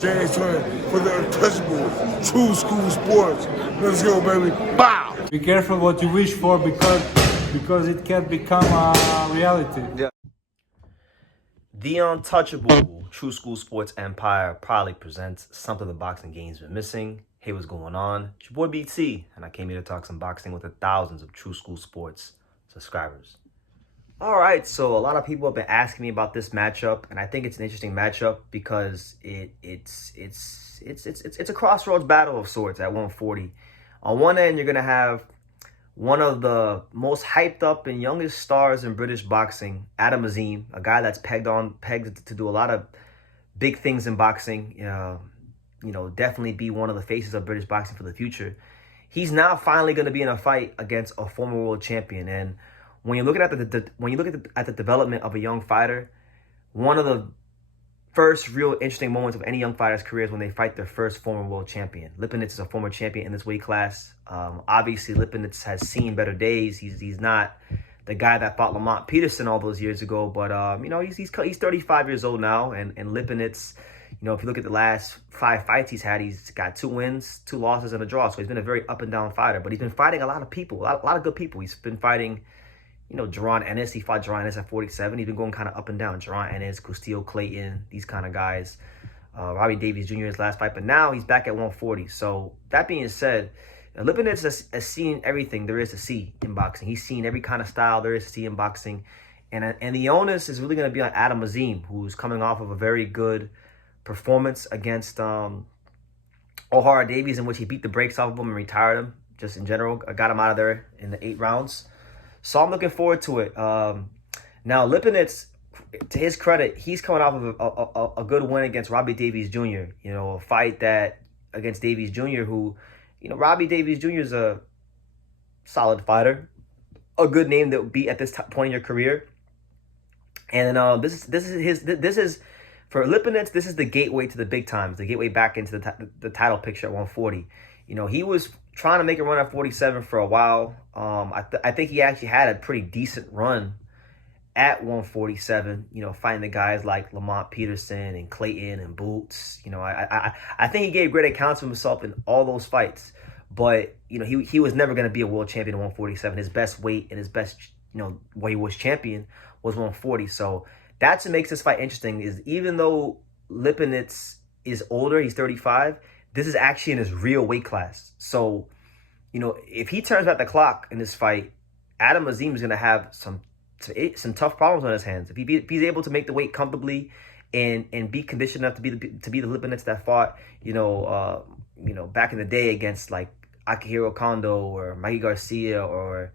James Twin for the untouchable true school sports. Let's go, baby. Bow! Be careful what you wish for because it can become a reality. Yeah. The untouchable True School Sports Empire proudly presents something the boxing game's been missing. Hey, what's going on? It's your boy BT, and I came here to talk some boxing with the thousands of True School Sports subscribers. All right, so a lot of people have been asking me about this matchup, and I think it's an interesting matchup because it's a crossroads battle of sorts at 140. On one end, you're gonna have one of the most hyped up and youngest stars in British boxing, Azim, a guy that's pegged to do a lot of big things in boxing. Definitely be one of the faces of British boxing for the future. He's now finally going to be in a fight against a former world champion. And when you're looking at the development of a young fighter, one of the first real interesting moments of any young fighter's career is when they fight their first former world champion. Lipinets is a former champion in this weight class. Obviously, Lipinets has seen better days. He's not the guy that fought Lamont Peterson all those years ago, but he's 35 years old now, and Lipinets, if you look at the last 5 fights he's had, he's got 2 wins, 2 losses, and a draw. So he's been a very up and down fighter, but he's been fighting a lot of people, a lot of good people. He's been fighting, Jaron Ennis. He fought Jaron Ennis at 47. He's been going kind of up and down. Jaron Ennis, Castillo Clayton, these kind of guys. Robbie Davies Jr. his last fight, but now he's back at 140. So that being said, Lipinets has seen everything there is to see in boxing. He's seen every kind of style there is to see in boxing. And the onus is really going to be on Azim, who's coming off of a very good performance against O'Hara Davies, in which he beat the brakes off of him and retired him, just in general. Got him out of there in the 8 rounds. So I'm looking forward to it. Now, Lipinets, to his credit, he's coming off of a good win against Robbie Davies Jr., a fight that against Davies Jr., who, Robbie Davies Jr. is a solid fighter, a good name that would be at this point in your career. And this is for Lipinets, this is the gateway to the big times, the gateway back into the title picture at 140. He was trying to make a run at 47 for a while. I think he actually had a pretty decent run at 147, fighting the guys like Lamont Peterson and Clayton and Boots. I think he gave great accounts of himself in all those fights. But, he was never going to be a world champion at 147. His best weight and his best, where he was champion was 140. So that's what makes this fight interesting, is even though Lipinets is older, he's 35, this is actually in his real weight class. So, if he turns back the clock in this fight, Azim is going to have some tough problems on his hands. If he's able to make the weight comfortably and be conditioned enough to be the Lipinets that fought, back in the day against like Akihiro Kondo or Mikey Garcia or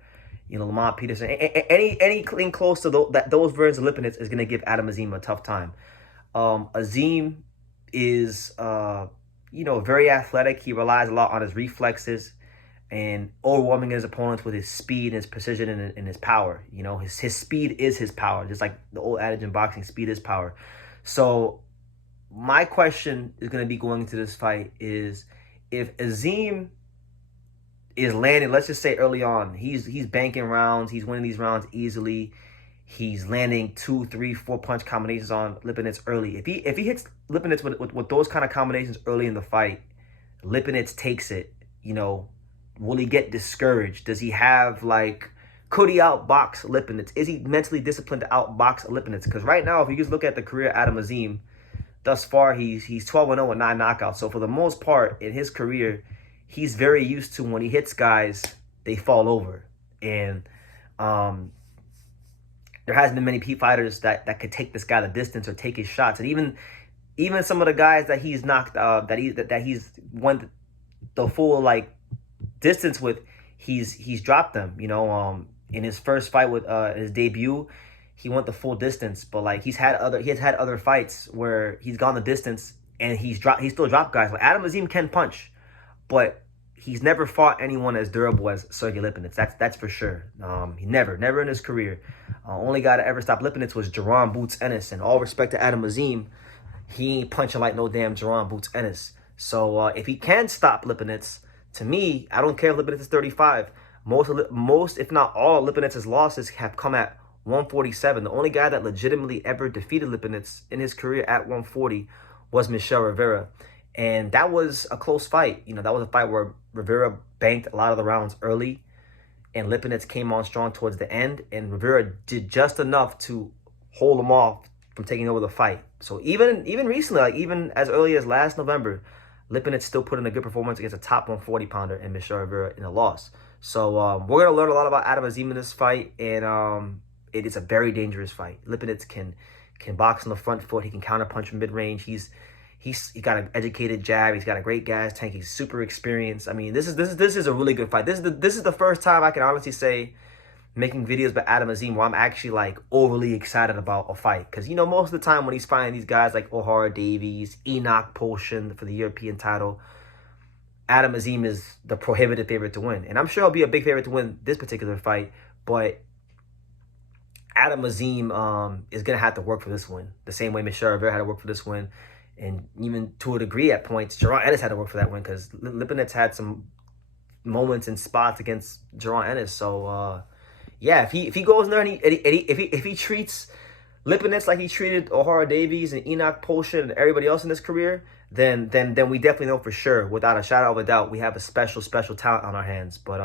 Lamont Peterson, anything close to those versions of Lipinets is going to give Azim a tough time. Azim is very athletic. He relies a lot on his reflexes and overwhelming his opponents with his speed and his precision and his power. His speed is his power, just like the old adage in boxing, speed is power. So my question is going to be going into this fight is, if Azim is landing, let's just say early on, he's banking rounds, he's winning these rounds easily, he's landing 2, 3, 4 punch combinations on Lipinets early. If he hits Lipinets with those kind of combinations early in the fight, Lipinets takes it, will he get discouraged? Does he have could he outbox Lipinets? Is he mentally disciplined to outbox Lipinets? Because right now, if you just look at the career of Azim, thus far he's 12-0 with 9 knockouts. So for the most part in his career, he's very used to when he hits guys, they fall over. And there hasn't been many fighters that could take this guy the distance or take his shots. And even some of the guys that he's knocked that he's went the full distance with, he's dropped them. In his first fight with his debut, he went the full distance. But he's had other fights where he's gone the distance and he still dropped guys. Azim can punch, but he's never fought anyone as durable as Sergiy Lipinets. That's for sure. He never in his career. Only guy to ever stop Lipinets was Jaron Boots Ennis. And all respect to Azim, he ain't punching like no damn Jaron Boots Ennis. So if he can stop Lipinets, to me, I don't care if Lipinets is 35. Most, if not all, Lipinets' losses have come at 147. The only guy that legitimately ever defeated Lipinets in his career at 140 was Michelle Rivera. And that was a close fight. You know, that was a fight where Rivera banked a lot of the rounds early, and Lipinets came on strong towards the end, and Rivera did just enough to hold him off from taking over the fight. So even recently, like even as early as last November, Lipinets still put in a good performance against a top 140 pounder and Michelle Rivera in a loss. So we're gonna learn a lot about Adam Azim in this fight, and it is a very dangerous fight. Lipinets can box on the front foot. He can counterpunch from mid range. He got an educated jab. He's got a great gas tank. He's super experienced. I mean, this is a really good fight. This is the first time I can honestly say, making videos about Adam Azim, where I'm actually like overly excited about a fight. Because, you know, most of the time when he's fighting these guys like O'Hara Davies, Enoch Poulsen for the European title, Adam Azim is the prohibitive favorite to win. And I'm sure he'll be a big favorite to win this particular fight. But Adam Azim is going to have to work for this win. The same way Michelle Rivera had to work for this win. And even to a degree at points, Jaron Ennis had to work for that win, because Lipinets had some moments and spots against Jaron Ennis. So, yeah, if he goes in there and if he treats Lipinets like he treated O'Hara Davies and Enoch Poulsen and everybody else in his career, then we definitely know for sure, without a shadow of a doubt, we have a special talent on our hands. But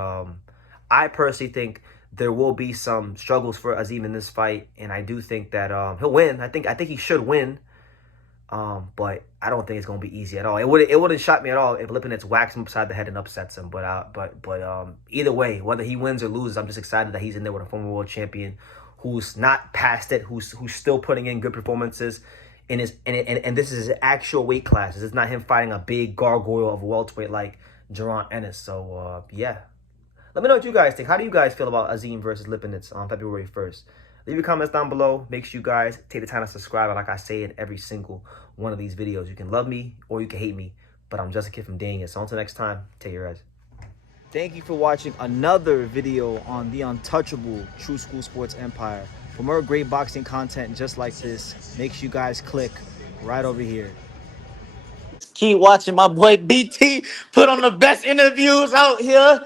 I personally think there will be some struggles for Azim in this fight, and I do think that he'll win. I think he should win. But I don't think it's gonna be easy at all. It wouldn't shock me at all if Lipinets whacks him upside the head and upsets him. But either way, whether he wins or loses, I'm just excited that he's in there with a former world champion who's not past it, who's still putting in good performances, and this is his actual weight class. This is not him fighting a big gargoyle of a welterweight like Jaron Ennis. So yeah, let me know what you guys think. How do you guys feel about Azim versus Lipinets on February 1st? Leave your comments down below. Make sure you guys take the time to subscribe. And like I say in every single one of these videos, you can love me or you can hate me, but I'm just a kid from Daniel. So until next time, take your guys. Thank you for watching another video on the untouchable True School Sports Empire. For more great boxing content just like this, make sure you guys click right over here. Keep watching my boy BT put on the best interviews out here.